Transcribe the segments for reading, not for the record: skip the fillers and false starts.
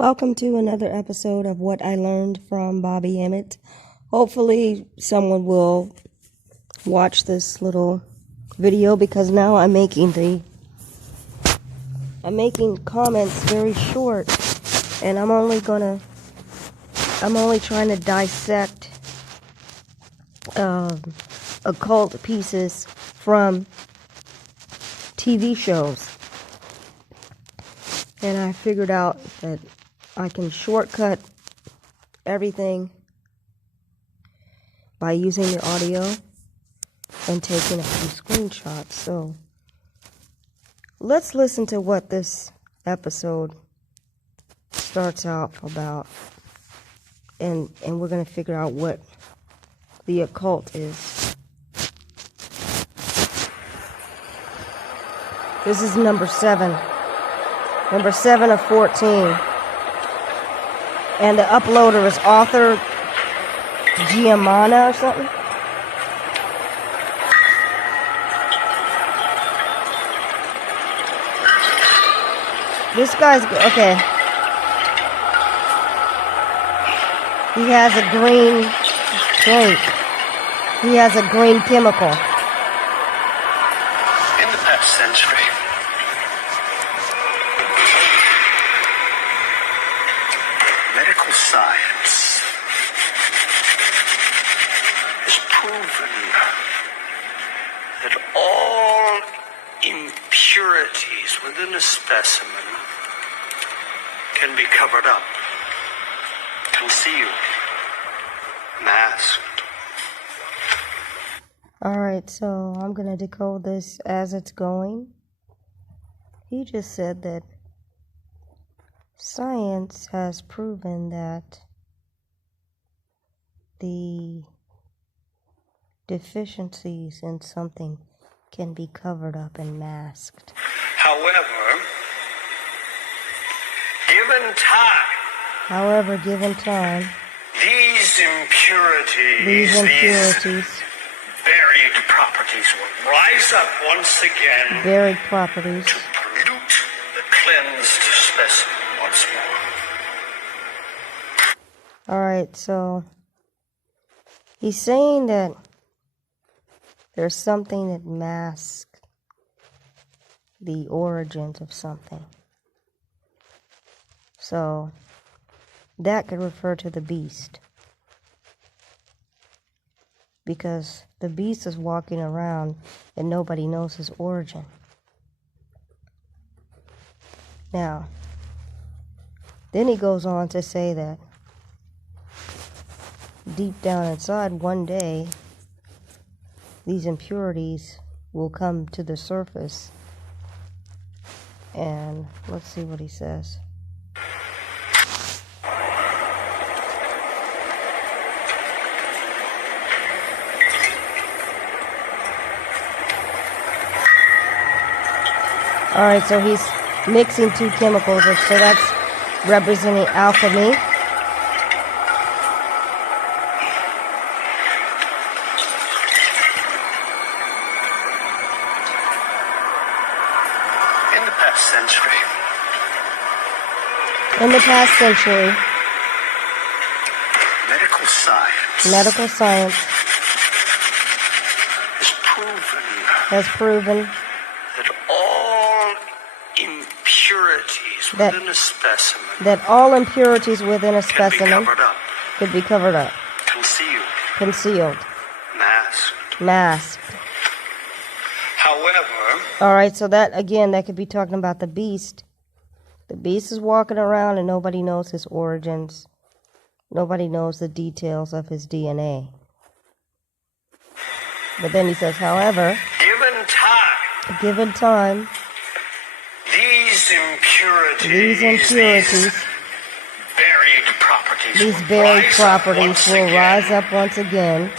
Welcome to another episode of What I Learned from Bobby Hemmit. Hopefully someone will watch this little video because now I'm making comments very short, and I'm only trying to dissect occult pieces from TV shows. And I figured out that I can shortcut everything by using the audio and taking a few screenshots. So let's listen to what this episode starts out about, and we're going to figure out what the occult is. This is number 7 of 14. And the uploader is author Giamana or something. This guy's okay. He has a green drink. He has a green chemical. In the past century, medical science has proven that all impurities within a specimen can be covered up, concealed, masked. Alright, so I'm going to decode this as it's going. He just said that science has proven that the deficiencies in something can be covered up and masked. However, given time, these impurities, varied properties will rise up once again. Varied properties. To pollute the cleansed specimen once more. Alright, so he's saying that there's something that masks the origins of something. So that could refer to the beast, because the beast is walking around and nobody knows his origin. Now, then he goes on to say that deep down inside, one day, these impurities will come to the surface. And let's see what he says. Alright, so he's mixing two chemicals, so that's representing alchemy. In the past century, medical science has proven that all impurities within a specimen could be covered up, concealed, masked. However, alright, so that could be talking about the beast. The beast is walking around and nobody knows his origins. Nobody knows the details of his DNA. But then he says, however, given time, these impurities, these buried properties will rise up once again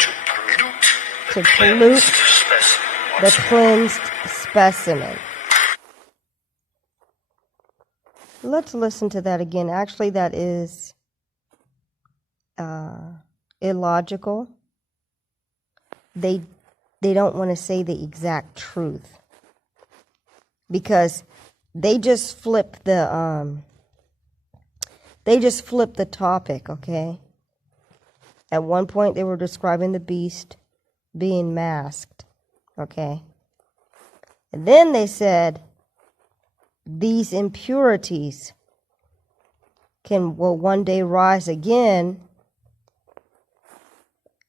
to pollute the cleansed specimen. Let's listen to that again. Actually, that is illogical. They don't want to say the exact truth because they just flip the they just flipped the topic, okay? At one point, they were describing the beast being masked, okay? And then they said these impurities will one day rise again.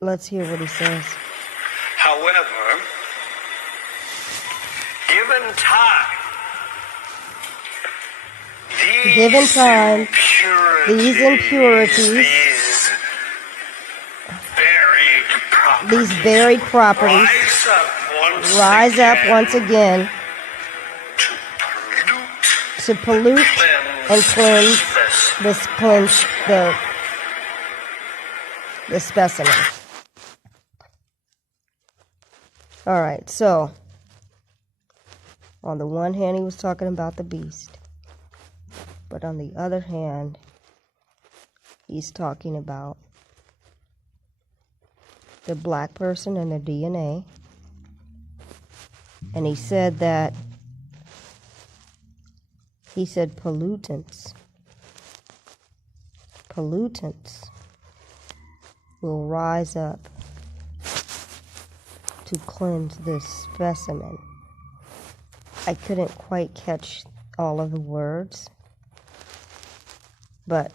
Let's hear what he says. However, given time, these impurities, these buried properties rise up once again to pollute and cleanse the specimen. All right, so on the one hand, he was talking about the beast, but on the other hand, he's talking about the black person and their DNA. And he said pollutants will rise up to cleanse this specimen. I couldn't quite catch all of the words, but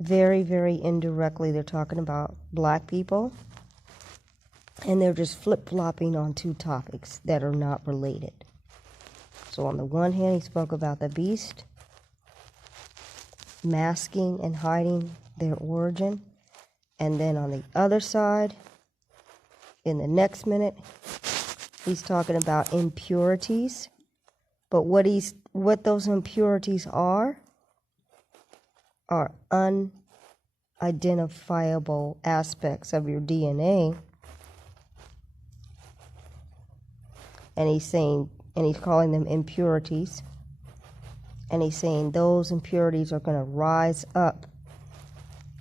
very, very indirectly they're talking about black people, and they're just flip-flopping on two topics that are not related. So on the one hand, he spoke about the beast masking and hiding their origin, and then on the other side, in the next minute, he's talking about impurities. But what those impurities are unidentifiable aspects of your DNA. And he's calling them impurities. And he's saying those impurities are going to rise up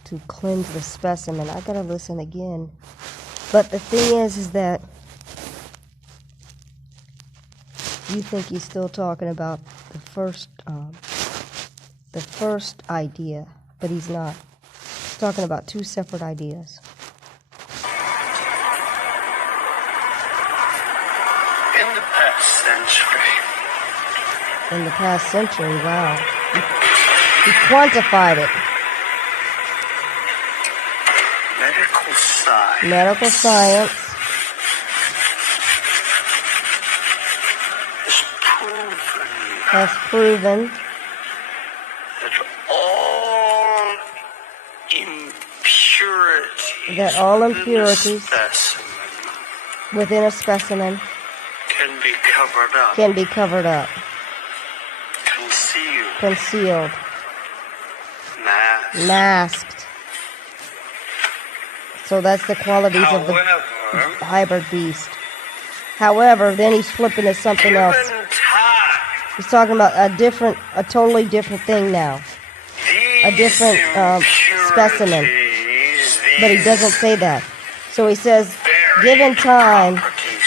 to cleanse the specimen. I got to listen again. But the thing is that you think he's still talking about the first idea, but he's not. He's talking about two separate ideas. In the past century, wow. He quantified it. Medical science has proven that all impurities within a specimen can be covered up, concealed, masked. So that's the qualities of the hybrid beast. However, then he's flipping to something else. He's talking about a totally different thing now. A different specimen. But he doesn't say that. So he says, given time,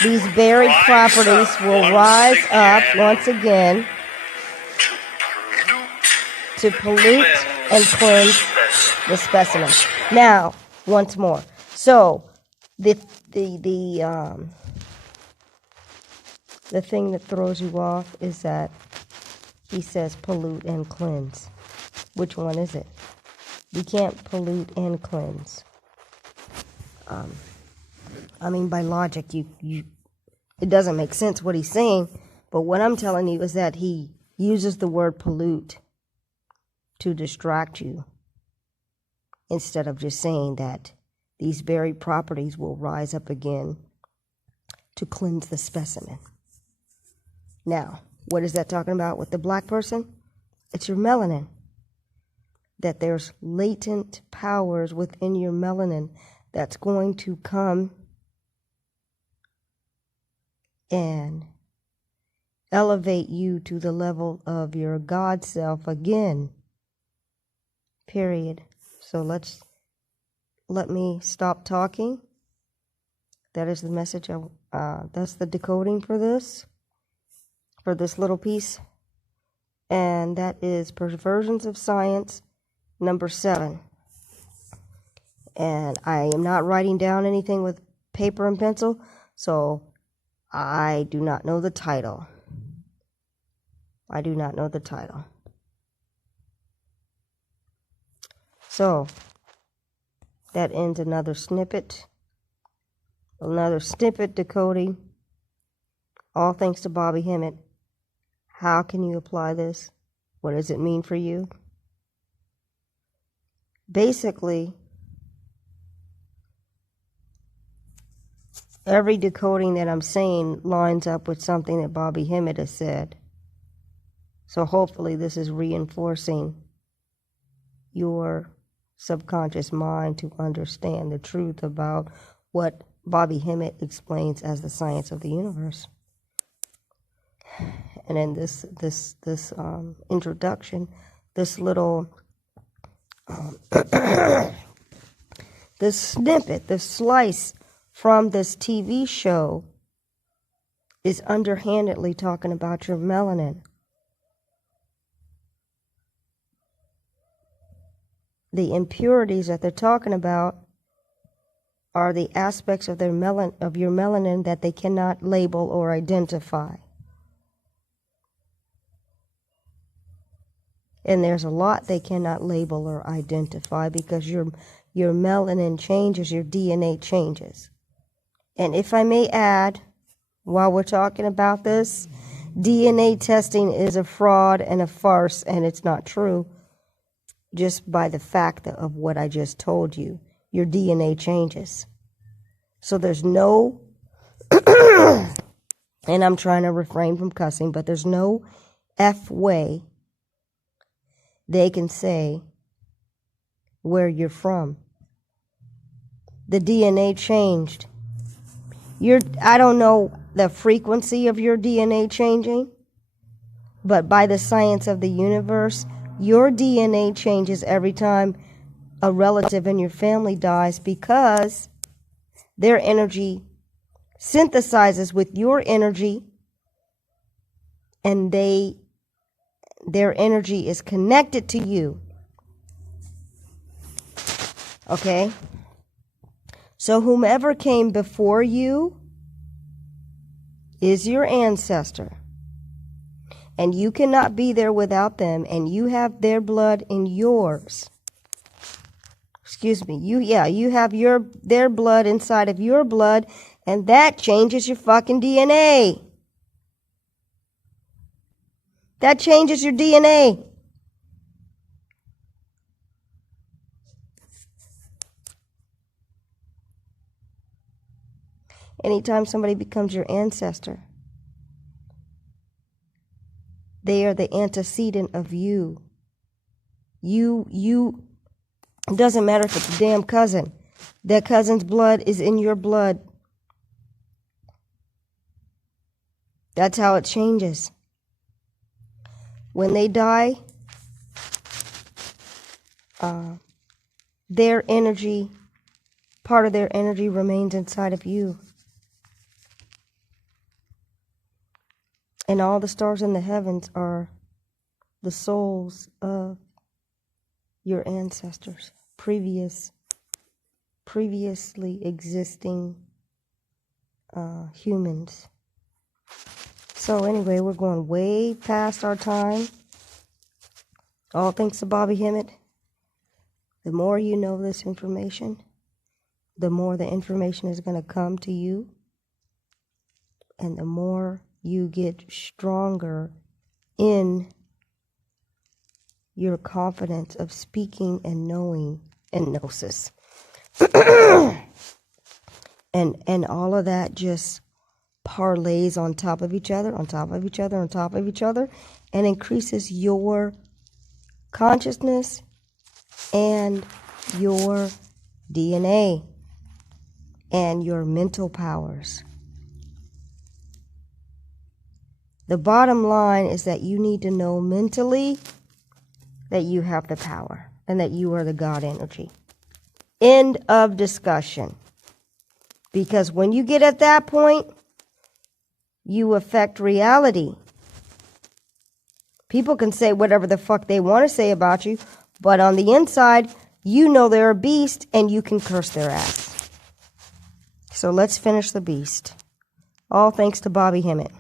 these buried properties will rise up once again to pollute and cleanse the specimen. Now, once more. So the thing that throws you off is that he says pollute and cleanse. Which one is it? You can't pollute and cleanse. By logic, it doesn't make sense what he's saying. But what I'm telling you is that he uses the word pollute to distract you, instead of just saying that these buried properties will rise up again to cleanse the specimen. Now, what is that talking about with the black person? It's your melanin. That there's latent powers within your melanin that's going to come and elevate you to the level of your God self again. Period. So let me stop talking. That is the message. That's the decoding for this little piece. and that is Perversions of Science, number 7. And I am not writing down anything with paper and pencil, so I do not know the title. I do not know the title. So, that ends another snippet. Another snippet decoding. All thanks to Bobby Hemmit. How can you apply this? What does it mean for you? Basically, every decoding that I'm saying lines up with something that Bobby Hemmit has said. So hopefully this is reinforcing your subconscious mind to understand the truth about what Bobby Hemmit explains as the science of the universe. And in this introduction, this little this snippet, this slice from this TV show is underhandedly talking about your melanin. The impurities that they're talking about are the aspects of your melanin that they cannot label or identify. And there's a lot they cannot label or identify because your melanin changes, your DNA changes. And if I may add, while we're talking about this, DNA testing is a fraud and a farce, and it's not true. Just by the fact of what I just told you, your DNA changes. So there's no, and I'm trying to refrain from cussing, but there's no way they can say where you're from. The DNA changed. I don't know the frequency of your DNA changing, but by the science of the universe, your DNA changes every time a relative in your family dies because their energy synthesizes with your energy, and their energy is connected to you. Okay? So whomever came before you is your ancestor. And you cannot be there without them, and you have their blood in yours. Excuse me. You have their blood inside of your blood, and that changes your fucking DNA. That changes your DNA. Anytime somebody becomes your ancestor, they are the antecedent of you. It doesn't matter if it's a damn cousin. That cousin's blood is in your blood. That's how it changes. When they die, their energy, part of their energy remains inside of you. And all the stars in the heavens are the souls of your ancestors, previously existing humans. So anyway, we're going way past our time. All thanks to Bobby Hemmit. The more you know this information, the more the information is going to come to you, and the more you get stronger in your confidence of speaking and knowing and Gnosis. and all of that just parlays on top of each other, on top of each other, on top of each other, and increases your consciousness and your DNA and your mental powers. The bottom line is that you need to know mentally that you have the power and that you are the God energy. End of discussion. Because when you get at that point, you affect reality. People can say whatever the fuck they want to say about you, but on the inside, you know they're a beast and you can curse their ass. So let's finish the beast. All thanks to Bobby Hemmit.